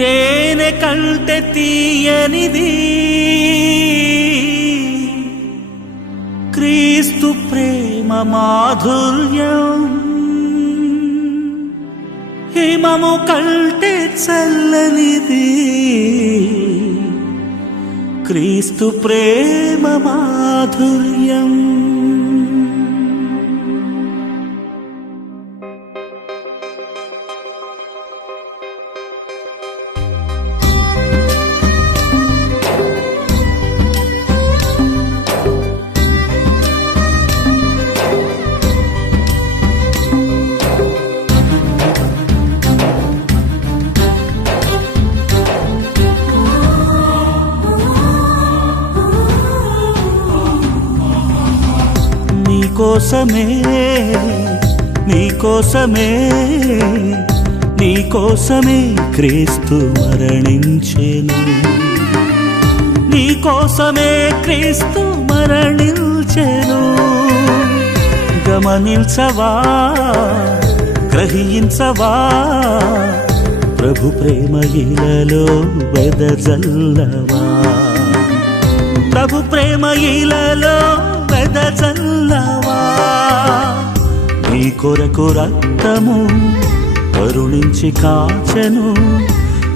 తేనె కంటే తీయనిది. క్రీస్తు ప్రేమ మాధుర్యం. హిమము కంటే చల్లనిది. క్రీస్తు ప్రేమ మాధుర్యం. కోసమే నీ కోసమే నీ కోసమే క్రీస్తు మరణించెను. నీ కోసమే క్రీస్తు మరణించెను. గమనించవా గ్రహించవా ప్రభు ప్రేమ ఇలలో వెదజల్లవా. ప్రభు ప్రేమ ఇలలో వెదజల్లవా. నీ కొరకు రక్తము కరుణించి కాచెను.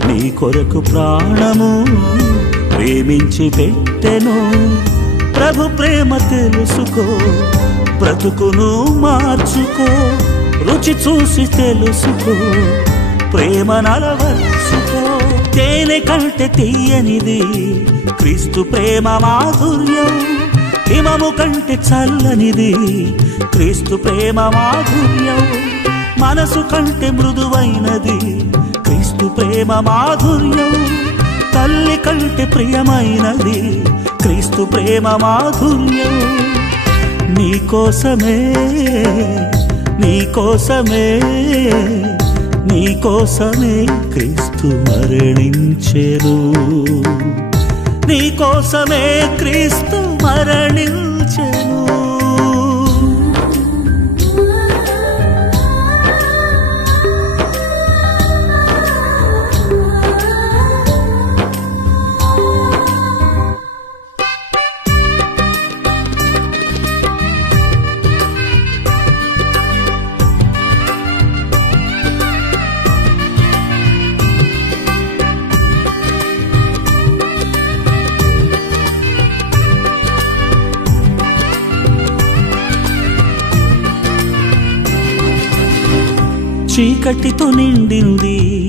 నీ కొరకు ప్రాణము ప్రేమించి పెట్టెను. ప్రభు ప్రేమ తెలుసుకో బ్రతుకును మార్చుకో. రుచి చూసి తెలుసుకో ప్రేమ నలవర్చుకో. తేనె కంటే తీయనిది క్రీస్తు ప్రేమ మాధుర్యం. హిమము కంటే చల్లనిది. క్రీస్తు ప్రేమ మాధుర్యం మనసు కంటే మృదువైనది. క్రీస్తు ప్రేమ మాధుర్యం తల్లి కంటే ప్రియమైనది. క్రీస్తు ప్రేమ మాధుర్యం నీకోసమే నీకోసమే నీకోసమే క్రీస్తు మరణించెను. నీకోసమే క్రీస్తు మరణించెను. చీకటితో నిండింది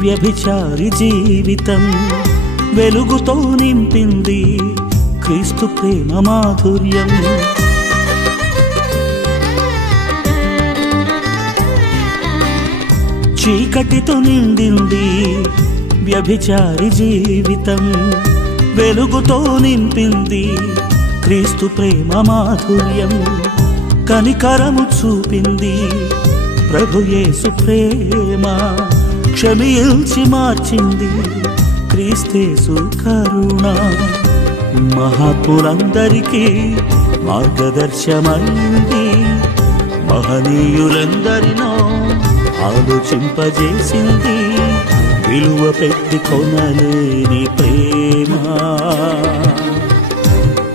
వ్యభిచారి జీవితం. వెలుగుతో నింపింది క్రీస్తు ప్రేమ మాధుర్యం. చీకటితో నిండింది వ్యభిచారి జీవితం. వెలుగుతో నింపింది క్రీస్తు ప్రేమ మాధుర్యం. కనికరము చూపింది ప్రభు యేసు ప్రేమ క్షమించి మార్చింది క్రీస్తేసు కరుణ. మహాత్ములందరికీ మార్గదర్శమైంది మహనీయులందరినో ఆలోచింపజేసింది. విలువ పెట్టి కొనలేని ప్రేమ.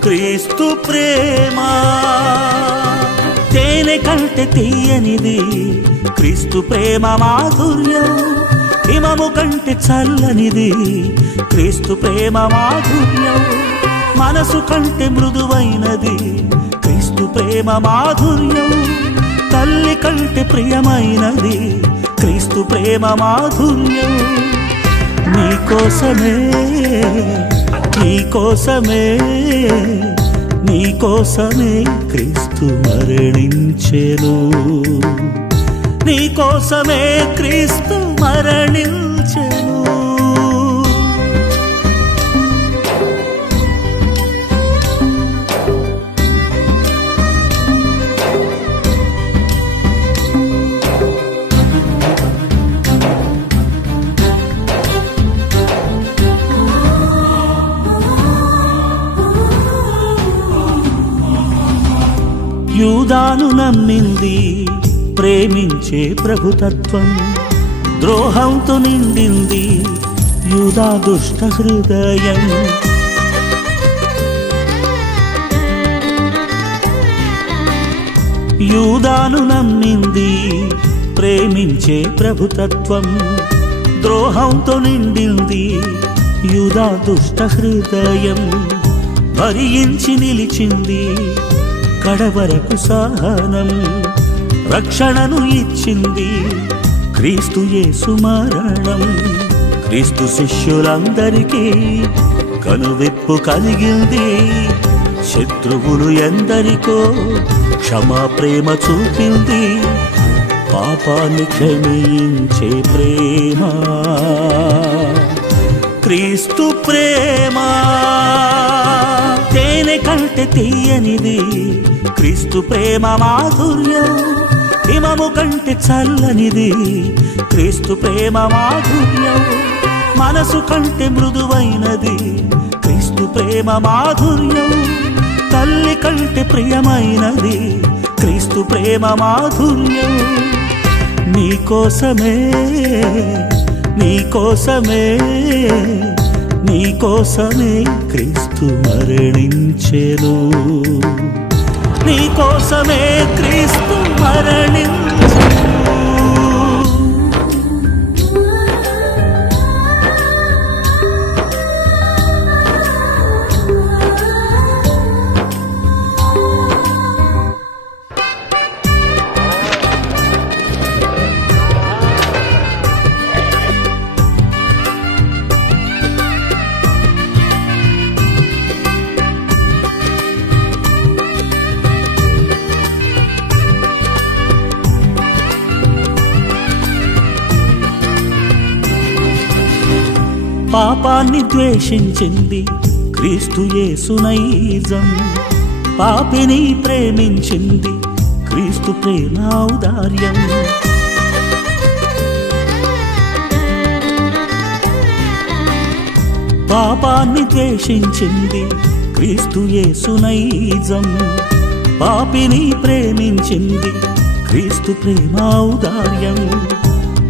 క్రీస్తు ప్రేమ. తేనె కంటే తీయనిది. క్రీస్తు ప్రేమ మాధుర్యం హిమము కంటే చల్లనిది. క్రీస్తు ప్రేమ మాధుర్యం మనసు కంటే మృదువైనది. క్రీస్తు ప్రేమ మాధుర్యం తల్లి కంటే ప్రియమైనది. క్రీస్తు ప్రేమ మాధుర్యం నీకోసమే నీకోసమే నీకోసమే క్రీస్తు మరణించెను. నీకోసమే క్రీస్తు మరణించెను. తాను నమ్మింది ప్రేమించే ప్రభుతత్వం. ద్రోహంతో నిండింది యూదా దుష్ట హృదయం. యూదాను నమ్మింది ప్రేమించే ప్రభుతత్వం. ద్రోహంతో నిండింది యూదా దుష్ట హృదయం. భరించి నిలిచింది కడవరకు సహనం రక్షణను ఇచ్చింది క్రీస్తు యేసు మరణం. క్రీస్తు శిష్యులందరికీ కనువిప్పు కలిగింది. శత్రువులు ఎందరికో క్షమా ప్రేమ చూపింది. పాపాన్ని క్షమించే ప్రేమ. క్రీస్తు ప్రేమ. తేనె కంటే తీయనిది క్రీస్తు ప్రేమ మాధుర్యం. హిమము కంటే చల్లనిది క్రీస్తు ప్రేమ మాధుర్యం. మనసు కంటే మృదువైనది క్రీస్తు ప్రేమ మాధుర్యం. తల్లి కంటే ప్రియమైనది క్రీస్తు ప్రేమ మాధుర్యం. నీకోసమే నీకోసమే నీకోసమే క్రీస్తు మరణించెను. నీకోసమే క్రీస్తు మరణించెను. పాపాన్ని ద్వేషించింది క్రీస్తు యేసునైజం పాపిని ప్రేమించింది క్రీస్తు ప్రేమ ఔదార్యం. పాపాన్ని ద్వేషించింది క్రీస్తు యేసునైజం పాపిని ప్రేమించింది క్రీస్తు ప్రేమ ఔదార్యం.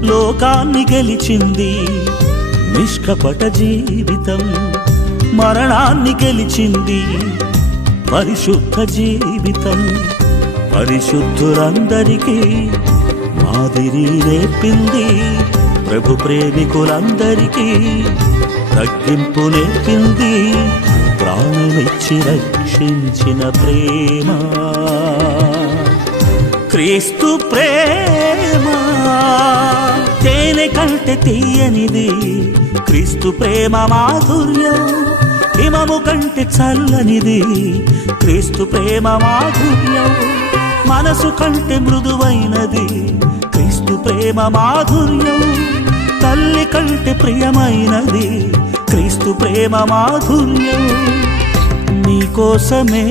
లోకాన్ని గెలిచింది నిష్కపట జీవితం మరణాన్ని గెలిచింది పరిశుద్ధ జీవితం. పరిశుద్ధులందరికీ మాదిరి నేర్పింది ప్రభు ప్రేమికులందరికీ. తగ్గింపు నేర్పింది ప్రాణమిచ్చి రక్షించిన ప్రేమ. క్రీస్తు ప్రేమ. తేనె కంటే తీయనిది. క్రీస్తు ప్రేమ మాధుర్యం హిమము కంటే చల్లనిది క్రీస్తు ప్రేమ మాధుర్యం మనసు కంటే మృదువైనది. క్రీస్తు ప్రేమ మాధుర్యం తల్లి కంటే ప్రియమైనది. క్రీస్తు ప్రేమ మాధుర్యం నీకోసమే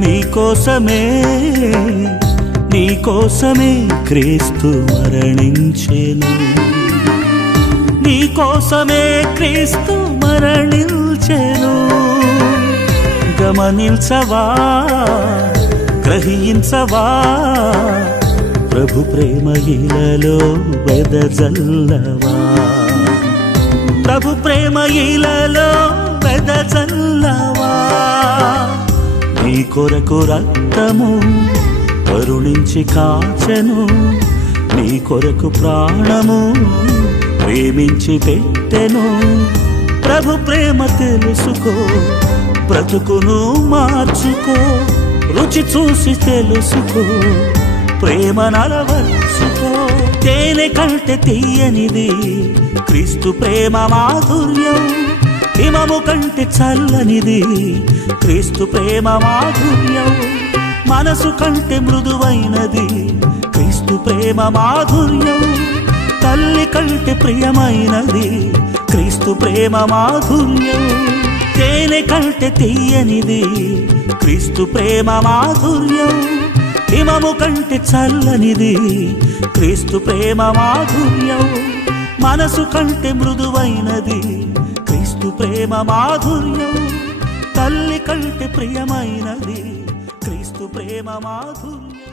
నీకోసమే. నీకోసమే క్రీస్తు మరణించెను. నీకోసమే క్రీస్తు మరణించెను. గమనించవా గ్రహించవా ప్రభు ప్రేమ ఇలలో వెదజల్లవా. ప్రభు ప్రేమ ఇలలో వెదజల్లవా. నీ కొరకు రక్తము కరుణించి కాచెను నీ కొరకు ప్రాణము ప్రేమించి పెట్టెను. ప్రభు ప్రేమ తెలుసుకో బ్రతుకును మార్చుకో రుచి చూసి తెలుసుకో ప్రేమ నలవర్చుకో. తేనె కంటే తీయనిది క్రీస్తు ప్రేమ మాధుర్యం హిమము కంటే చల్లనిది క్రీస్తు ప్రేమ మాధుర్యం. మనసు కంటే మృదువైనది. క్రీస్తు ప్రేమ మాధుర్యం తల్లి కంటే ప్రియమైనది. క్రీస్తు ప్రేమ మాధుర్యం తేనె కంటే తీయనిది. క్రీస్తు ప్రేమ మాధుర్యం హిమము కంటే చల్లనిది. క్రీస్తు ప్రేమ మాధుర్యం మనసు కంటే మృదువైనది. క్రీస్తు ప్రేమ మాధుర్యం తల్లి కంటే ప్రియమైనది. ప్రేమ మాధుర్య.